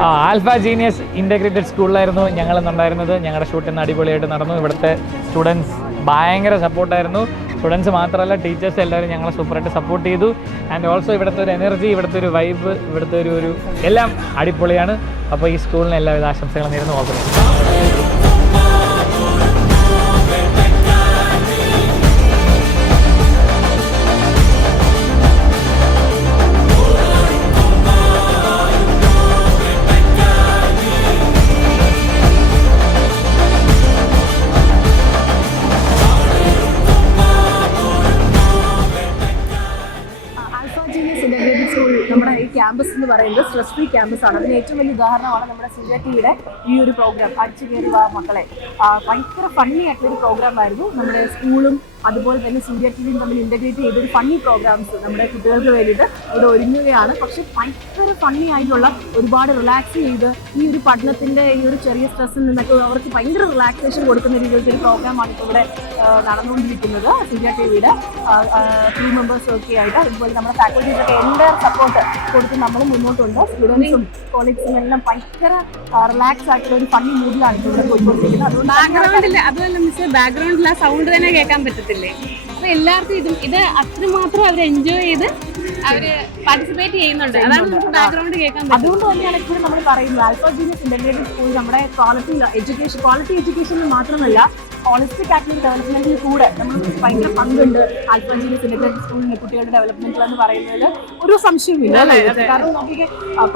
Alpha genius integrated സ്കൂളിലായിരുന്നു ഞങ്ങളുണ്ടായിരുന്നത്. ഞങ്ങളുടെ ഷൂട്ടിൽ നിന്ന് അടിപൊളിയായിട്ട് നടന്നു. ഇവിടുത്തെ സ്റ്റുഡൻസ് ഭയങ്കര സപ്പോർട്ടായിരുന്നു. സ്റ്റുഡൻസ് മാത്രമല്ല, ടീച്ചേഴ്സ് എല്ലാവരും ഞങ്ങളെ സൂപ്പറായിട്ട് സപ്പോർട്ട് ചെയ്തു. ആൻഡ് ഓൾസോ ഇവിടുത്തെ ഒരു എനർജി, ഇവിടുത്തെ ഒരു വൈബ്, ഇവിടുത്തെ ഒരു എല്ലാം അടിപൊളിയാണ്. അപ്പോൾ ഈ സ്കൂളിന് എല്ലാവിധ ആശംസകളും നേരുന്നു. ഓക്കെ. നമ്മുടെ ഈ ക്യാമ്പസ് എന്ന് പറയുന്നത് സ്ട്രെസ് ഫ്രീ ക്യാമ്പസ് ആണ്. അതിന് ഏറ്റവും വലിയ ഉദാഹരണമാണ് നമ്മുടെ സൂര്യ ടിവിയുടെ ഈ ഒരു പ്രോഗ്രാം, അടിച്ചു കയറി വാ മക്കളെ. ഭയങ്കര ഫണ്ണി ആയിട്ടുള്ളൊരു പ്രോഗ്രാം ആയിരുന്നു. നമ്മുടെ സ്കൂളും അതുപോലെ തന്നെ സൂര്യ ടിവിയും തമ്മിൽ ഇൻ്റഗ്രേറ്റ് ചെയ്തൊരു ഫണ്ണി പ്രോഗ്രാംസ് നമ്മുടെ കുട്ടികൾക്ക് വേണ്ടിയിട്ട് ഇവിടെ ഒരുങ്ങുകയാണ്. പക്ഷെ ഭയങ്കര ഫണ്ണി ആയിട്ടുള്ള, ഒരുപാട് റിലാക്സ് ചെയ്ത് ഈ ഒരു പഠനത്തിൻ്റെ ഈ ഒരു ചെറിയ സ്ട്രെസ്സിൽ നിന്നൊക്കെ അവർക്ക് ഭയങ്കര റിലാക്സേഷൻ കൊടുക്കുന്ന രീതിയിലൊരു പ്രോഗ്രാമാണ് ഇപ്പോൾ ഇവിടെ നടന്നുകൊണ്ടിരിക്കുന്നത്. സൂര്യ ടിവിയുടെ 3 മെമ്പേഴ്സ് ഒക്കെ ആയിട്ട്, അതുപോലെ നമ്മുടെ ഫാക്കൽറ്റീസൊക്കെ എൻ്റെ സപ്പോർട്ട് കൊടുത്ത് നമ്മൾ മുന്നോട്ടുണ്ട്. സ്റ്റുഡൻസും കോളേജും എല്ലാം ഭയങ്കര റിലാക്സ് ആയിട്ടുള്ള ഒരു ഫണ്ണി മൂഡിലാണ് ഇവിടെ പോയിക്കൊണ്ടിരിക്കുന്നത്. അതുമല്ല മിസ്, ബാക്ക്ഗ്രൗണ്ടിൽ ആ സൗണ്ട് തന്നെ കേൾക്കാൻ പറ്റത്തില്ലേ? അപ്പൊ എല്ലാവർക്കും ഇത് അത്രമാത്രം അവർ എൻജോയ് ചെയ്ത് അവര് പാർട്ടിസിപ്പേറ്റ് ചെയ്യുന്നുണ്ട്. അതാണ് നമുക്ക് ബാക്ക്ഗ്രൗണ്ട് കേൾക്കാൻ പറ്റും. അതുകൊണ്ട് തന്നെയാണ് എപ്പോഴും നമ്മൾ പറയുന്നത് ആൽഫ ജീനിയസ് ഇൻ്റഗ്രേറ്റഡ് സ്കൂൾ നമ്മുടെ ക്വാളിറ്റി എഡ്യൂക്കേഷനിൽ മാത്രമല്ല ഹോളിസ്റ്റിക് ആയിട്ടുള്ള ഡെവലപ്മെന്റിൽ കൂടെ നമ്മൾ ഭയങ്കര പങ്കുണ്ട്. ആൽഫ ജീനിയസ് ഇൻ്റഗ്രേറ്റഡ് സ്കൂളിന് കുട്ടികളുടെ ഡെവലപ്മെന്റിൽ എന്ന് പറയുന്നതിൽ ഒരു സംശയമില്ല അല്ലേ? കാരണം നമുക്ക്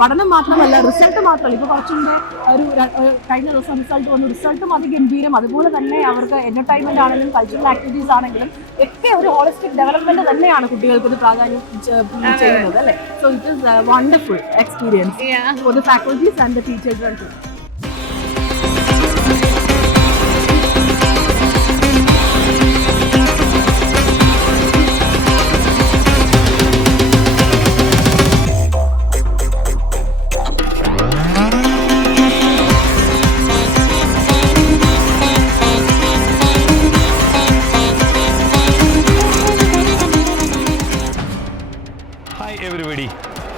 പഠനം മാത്രമല്ല, റിസൾട്ട് മാത്രമല്ല. ഇപ്പോൾ കുറച്ചും കൂടെ കഴിഞ്ഞ ദിവസം റിസൾട്ട് വന്നു. റിസൾട്ടും അതിഗംഭീരം. അതുപോലെ തന്നെ അവർക്ക് എന്റർടൈൻമെന്റ് ആണെങ്കിലും കൾച്ചറൽ ആക്ടിവിറ്റീസ് ആണെങ്കിലും ഒക്കെ ഒരു ഹോളിസ്റ്റിക് ഡെവലപ്മെന്റ് തന്നെയാണ് കുട്ടികൾക്ക് ഇത് പ്രാധാന്യം ചെയ്യുന്നത് അല്ലേ? So it is wonderful experience for the faculties and the teachers and too.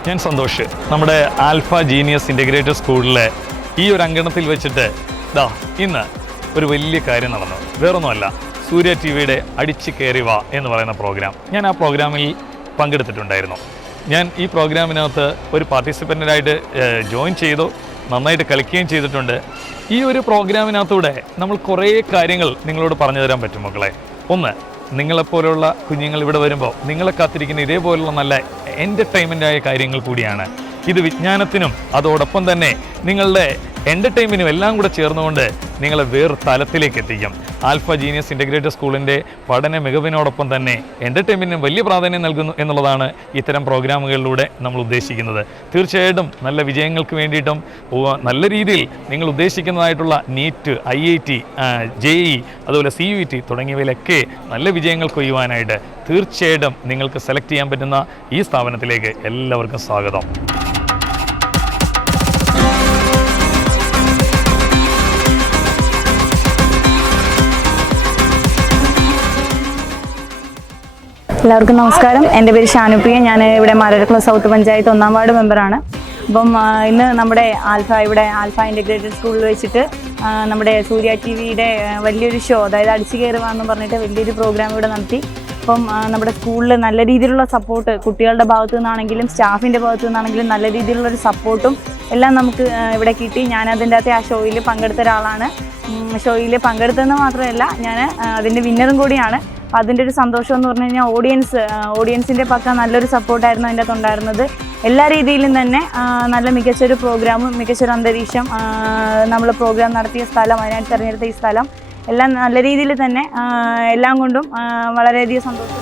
ഞാൻ സന്തോഷ്. നമ്മുടെ ആൽഫ ജീനിയസ് ഇൻ്റഗ്രേറ്റഡ് സ്കൂളിലെ ഈ ഒരു അങ്കണത്തിൽ വെച്ചിട്ട് ഇന്ന് ഒരു വലിയ കാര്യം നടന്നു. വേറൊന്നുമല്ല, സൂര്യ ടി വിയുടെ അടിച്ചു കയറി വാ എന്ന് പറയുന്ന പ്രോഗ്രാം. ഞാൻ ആ പ്രോഗ്രാമിൽ പങ്കെടുത്തിട്ടുണ്ടായിരുന്നു. ഞാൻ ഈ പ്രോഗ്രാമിനകത്ത് ഒരു പാർട്ടിസിപ്പൻ്റായിട്ട് ജോയിൻ ചെയ്തു, നന്നായിട്ട് കളിക്കുകയും ചെയ്തിട്ടുണ്ട്. ഈ ഒരു പ്രോഗ്രാമിനകത്തൂടെ നമ്മൾ കുറേ കാര്യങ്ങൾ നിങ്ങളോട് പറഞ്ഞു തരാൻ പറ്റും മക്കളെ. ഒന്ന്, നിങ്ങളെപ്പോലുള്ള കുഞ്ഞുങ്ങൾ ഇവിടെ വരുമ്പോൾ നിങ്ങളെ കാത്തിരിക്കുന്ന ഇതേപോലുള്ള നല്ല എൻ്റർടൈൻമെൻ്റായ കാര്യങ്ങൾ കൂടിയാണ്. ഇത് വിജ്ഞാനത്തിനും അതോടൊപ്പം തന്നെ നിങ്ങളുടെ എൻ്റർടൈൻമെൻറ്റിനും എല്ലാം കൂടെ ചേർന്നുകൊണ്ട് നിങ്ങളെ വേറെ തലത്തിലേക്ക് എത്തിക്കും. ആൽഫ ജീനിയസ് ഇൻ്റഗ്രേറ്റഡ് സ്കൂളിൻ്റെ പഠന മികവിനോടൊപ്പം തന്നെ എൻ്റർടൈൻമെൻറ്റിനും വലിയ പ്രാധാന്യം നൽകുന്നു എന്നുള്ളതാണ് ഇത്തരം പ്രോഗ്രാമുകളിലൂടെ നമ്മൾ ഉദ്ദേശിക്കുന്നത്. തീർച്ചയായിട്ടും നല്ല വിജയങ്ങൾക്ക് വേണ്ടിയിട്ടും നല്ല രീതിയിൽ നിങ്ങൾ ഉദ്ദേശിക്കുന്നതായിട്ടുള്ള നീറ്റ്, IIT, JEE, അതുപോലെ CUET തുടങ്ങിയവയിലൊക്കെ നല്ല വിജയങ്ങൾ കൊയ്യുവാനായിട്ട് തീർച്ചയായിട്ടും നിങ്ങൾക്ക് സെലക്ട് ചെയ്യാൻ പറ്റുന്ന ഈ സ്ഥാപനത്തിലേക്ക് എല്ലാവർക്കും സ്വാഗതം. എല്ലാവർക്കും നമസ്കാരം. എൻ്റെ പേര് ഷാനുപ്രിയ. ഞാൻ ഇവിടെ മാരാരിക്കുളം സൗത്ത് പഞ്ചായത്ത് 1-ാം വാർഡ് മെമ്പറാണ്. അപ്പം ഇന്ന് നമ്മുടെ ആൽഫ ഇൻ്റഗ്രേറ്റഡ് സ്കൂളിൽ വെച്ചിട്ട് നമ്മുടെ സൂര്യ ടി വിയുടെ വലിയൊരു ഷോ, അതായത് അടിച്ചു കയറുവാന്ന് പറഞ്ഞിട്ട് വലിയൊരു പ്രോഗ്രാം ഇവിടെ നടത്തി. അപ്പം നമ്മുടെ സ്കൂളിൽ നല്ല രീതിയിലുള്ള സപ്പോർട്ട് കുട്ടികളുടെ ഭാഗത്തു നിന്നാണെങ്കിലും സ്റ്റാഫിൻ്റെ ഭാഗത്തു നിന്നാണെങ്കിലും നല്ല രീതിയിലുള്ളൊരു സപ്പോർട്ടും എല്ലാം നമുക്ക് ഇവിടെ കിട്ടി. ഞാനതിൻ്റെ അകത്ത് ആ ഷോയിൽ പങ്കെടുത്ത ഒരാളാണ്. ഷോയിൽ പങ്കെടുത്തതെന്ന് മാത്രമല്ല, ഞാൻ അതിൻ്റെ വിന്നറും കൂടിയാണ്. അപ്പോൾ അതിൻ്റെ ഒരു സന്തോഷം എന്ന് പറഞ്ഞു കഴിഞ്ഞാൽ ഓഡിയൻസിൻ്റെ പക്ക നല്ലൊരു സപ്പോർട്ടായിരുന്നു അതിൻ്റെ അകത്ത് ഉണ്ടായിരുന്നത്. എല്ലാ രീതിയിലും തന്നെ നല്ല മികച്ചൊരു പ്രോഗ്രാമും മികച്ചൊരു അന്തരീക്ഷം, നമ്മൾ പ്രോഗ്രാം നടത്തിയ സ്ഥലം, അതിനായിട്ട് തിരഞ്ഞെടുത്ത ഈ സ്ഥലം എല്ലാം നല്ല രീതിയിൽ തന്നെ എല്ലാം കൊണ്ടും വളരെയധികം സന്തോഷം.